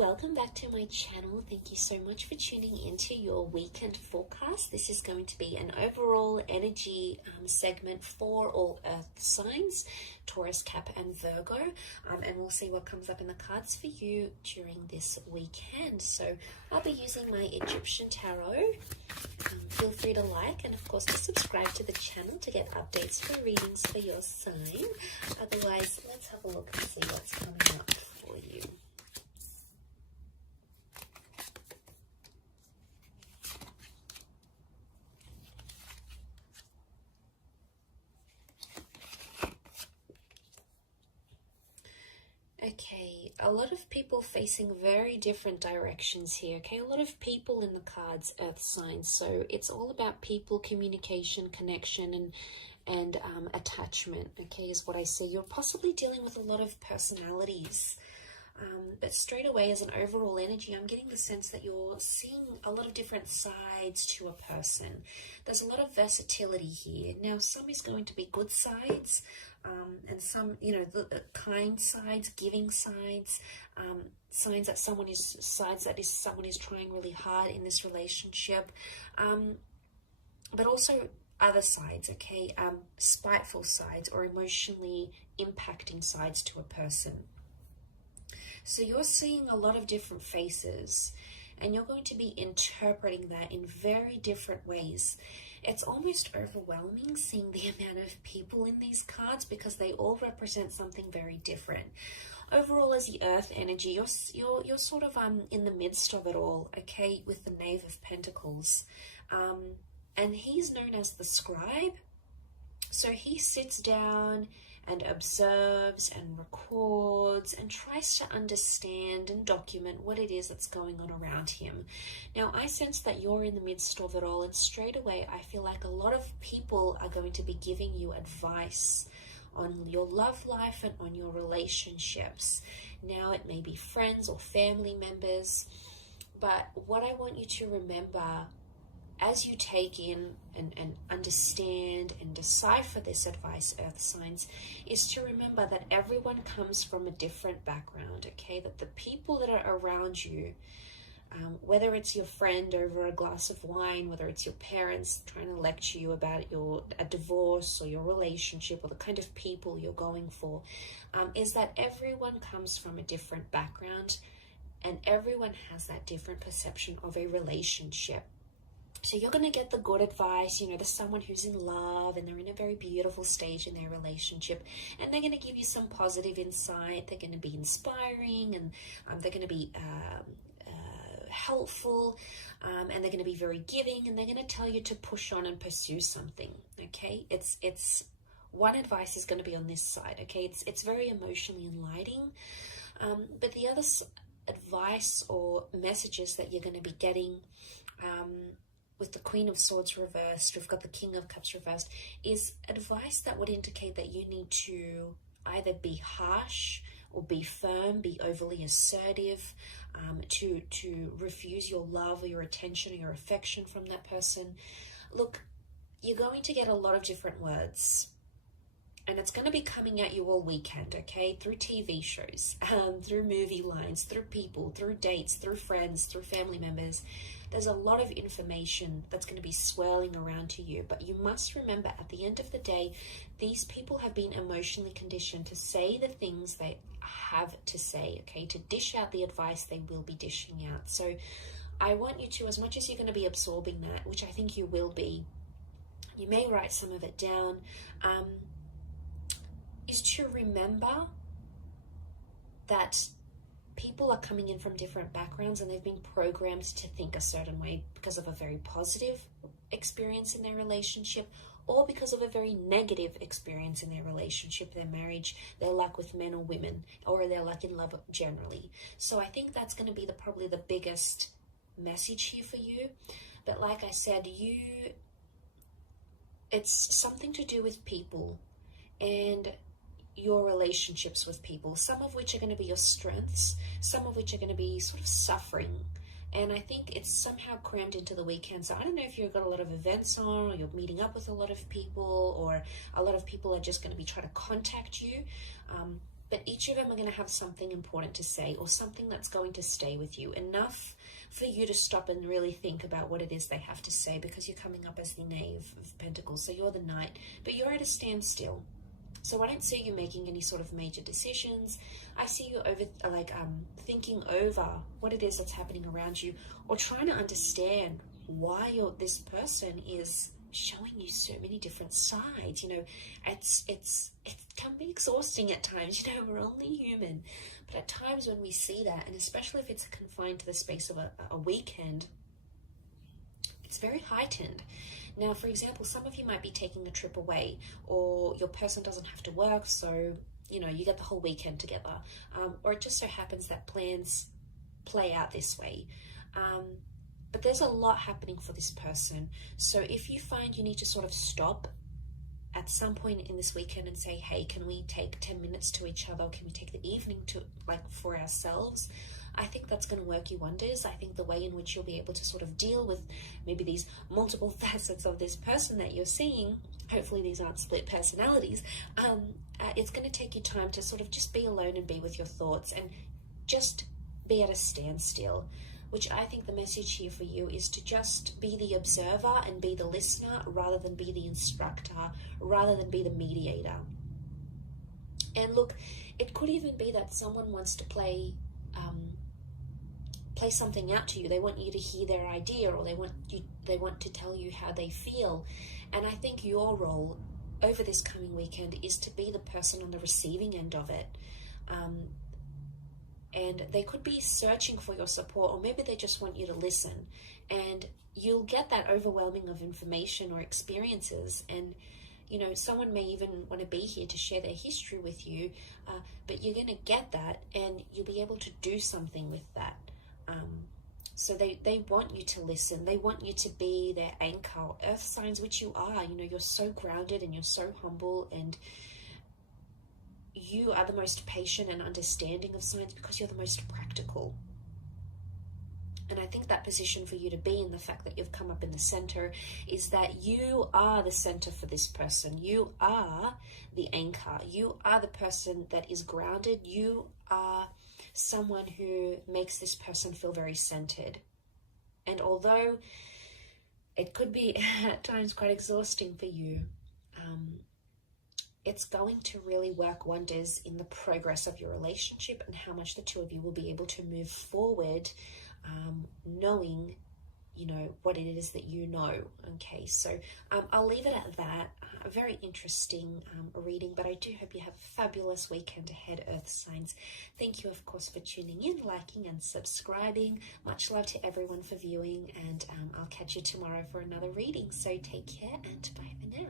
welcome back to my channel. Thank you so much for tuning into your weekend forecast. This is going to be an overall energy segment for all earth signs, Taurus, Cap and Virgo, and we'll see what comes up in the cards for you during this weekend. So I'll be using my Egyptian tarot. Feel free to like and of course to subscribe to the channel to get updates for readings for your sign. Otherwise, let's have a look and see what's coming up for you. Okay, a lot of people facing very different directions here, okay? A lot of people in the cards, earth signs. So it's all about people, communication, connection, and attachment, okay, is what I see. You're possibly dealing with a lot of personalities. But straight away, as an overall energy, I'm getting the sense that you're seeing a lot of different sides to a person. There's a lot of versatility here. Now, some is going to be good sides, and some, you know, the kind sides, giving sides, signs that someone is trying really hard in this relationship, but also other sides, okay, spiteful sides or emotionally impacting sides to a person. So you're seeing a lot of different faces and you're going to be interpreting that in very different ways. It's almost overwhelming seeing the amount of people in these cards because they all represent something very different. Overall, as the earth energy, you're sort of in the midst of it all, okay, with the Knave of Pentacles. And he's known as the scribe. So he sits down and observes and records and tries to understand and document what it is that's going on around him. Now, I sense that you're in the midst of it all, and straight away I feel like a lot of people are going to be giving you advice on your love life and on your relationships. Now, it may be friends or family members, but what I want you to remember as you take in and understand and decipher this advice, earth signs, is to remember that everyone comes from a different background, okay? That the people that are around you, whether it's your friend over a glass of wine, whether it's your parents trying to lecture you about a divorce or your relationship or the kind of people you're going for, is that everyone comes from a different background and everyone has that different perception of a relationship. So you're going to get the good advice, you know, there's someone who's in love and they're in a very beautiful stage in their relationship, and they're going to give you some positive insight. They're going to be inspiring, and they're going to be helpful, and they're going to be very giving, and they're going to tell you to push on and pursue something, okay? It's one advice is going to be on this side, okay? It's very emotionally enlightening, but the other advice or messages that you're going to be getting, with the Queen of Swords reversed, we've got the King of Cups reversed, is advice that would indicate that you need to either be harsh or be firm, be overly assertive, to refuse your love or your attention or your affection from that person. Look, you're going to get a lot of different words, and it's going to be coming at you all weekend, okay? Through TV shows, through movie lines, through people, through dates, through friends, through family members. There's a lot of information that's going to be swirling around to you, but you must remember at the end of the day, these people have been emotionally conditioned to say the things they have to say, okay? To dish out the advice they will be dishing out. So I want you to, as much as you're going to be absorbing that, which I think you will be, you may write some of it down, is to remember that people are coming in from different backgrounds and they've been programmed to think a certain way because of a very positive experience in their relationship or because of a very negative experience in their relationship, their marriage, their luck with men or women, or their luck in love generally. So I think that's going to be probably the biggest message here for you. But like I said, it's something to do with people and your relationships with people, some of which are going to be your strengths, some of which are going to be sort of suffering. And I think it's somehow crammed into the weekend. So I don't know if you've got a lot of events on, or you're meeting up with a lot of people, or a lot of people are just going to be trying to contact you. but each of them are going to have something important to say, or something that's going to stay with you, enough for you to stop and really think about what it is they have to say, because you're coming up as the Knave of Pentacles, so you're the Knight, but you're at a standstill. So I don't see you making any sort of major decisions. I see you thinking over what it is that's happening around you, or trying to understand why this person is showing you so many different sides. You know, it can be exhausting at times. You know, we're only human, but at times when we see that, and especially if it's confined to the space of a weekend, it's very heightened. Now, for example, some of you might be taking a trip away, or your person doesn't have to work, so, you know, you get the whole weekend together. Or it just so happens that plans play out this way. But there's a lot happening for this person. So if you find you need to sort of stop at some point in this weekend and say, hey, can we take 10 minutes to each other? Can we take the evening to, for ourselves? I think that's going to work you wonders. I think the way in which you'll be able to sort of deal with maybe these multiple facets of this person that you're seeing, hopefully these aren't split personalities, it's going to take you time to sort of just be alone and be with your thoughts and just be at a standstill, which I think the message here for you is to just be the observer and be the listener, rather than be the instructor, rather than be the mediator. And look, it could even be that someone wants to play something out to you. They want you to hear their idea, or they want to tell you how they feel. And I think your role over this coming weekend is to be the person on the receiving end of it. And they could be searching for your support, or maybe they just want you to listen. And you'll get that overwhelming of information or experiences, and you know, someone may even want to be here to share their history with you, but you're going to get that, and you'll be able to do something with that. So they want you to listen. They want you to be their anchor, earth signs, which you are. You know, you're so grounded and you're so humble, and you are the most patient and understanding of signs because you're the most practical. And I think that position for you to be in, the fact that you've come up in the center, is that you are the center for this person. You are the anchor. You are the person that is grounded. You are someone who makes this person feel very centered. And although it could be at times quite exhausting for you, it's going to really work wonders in the progress of your relationship and how much the two of you will be able to move forward, knowing, you know, what it is that you know. Okay, so I'll leave it at that. A very interesting reading, but I do hope you have a fabulous weekend ahead, Earth signs. Thank you, of course, for tuning in, liking and subscribing. Much love to everyone for viewing, and I'll catch you tomorrow for another reading. So take care, and bye for now.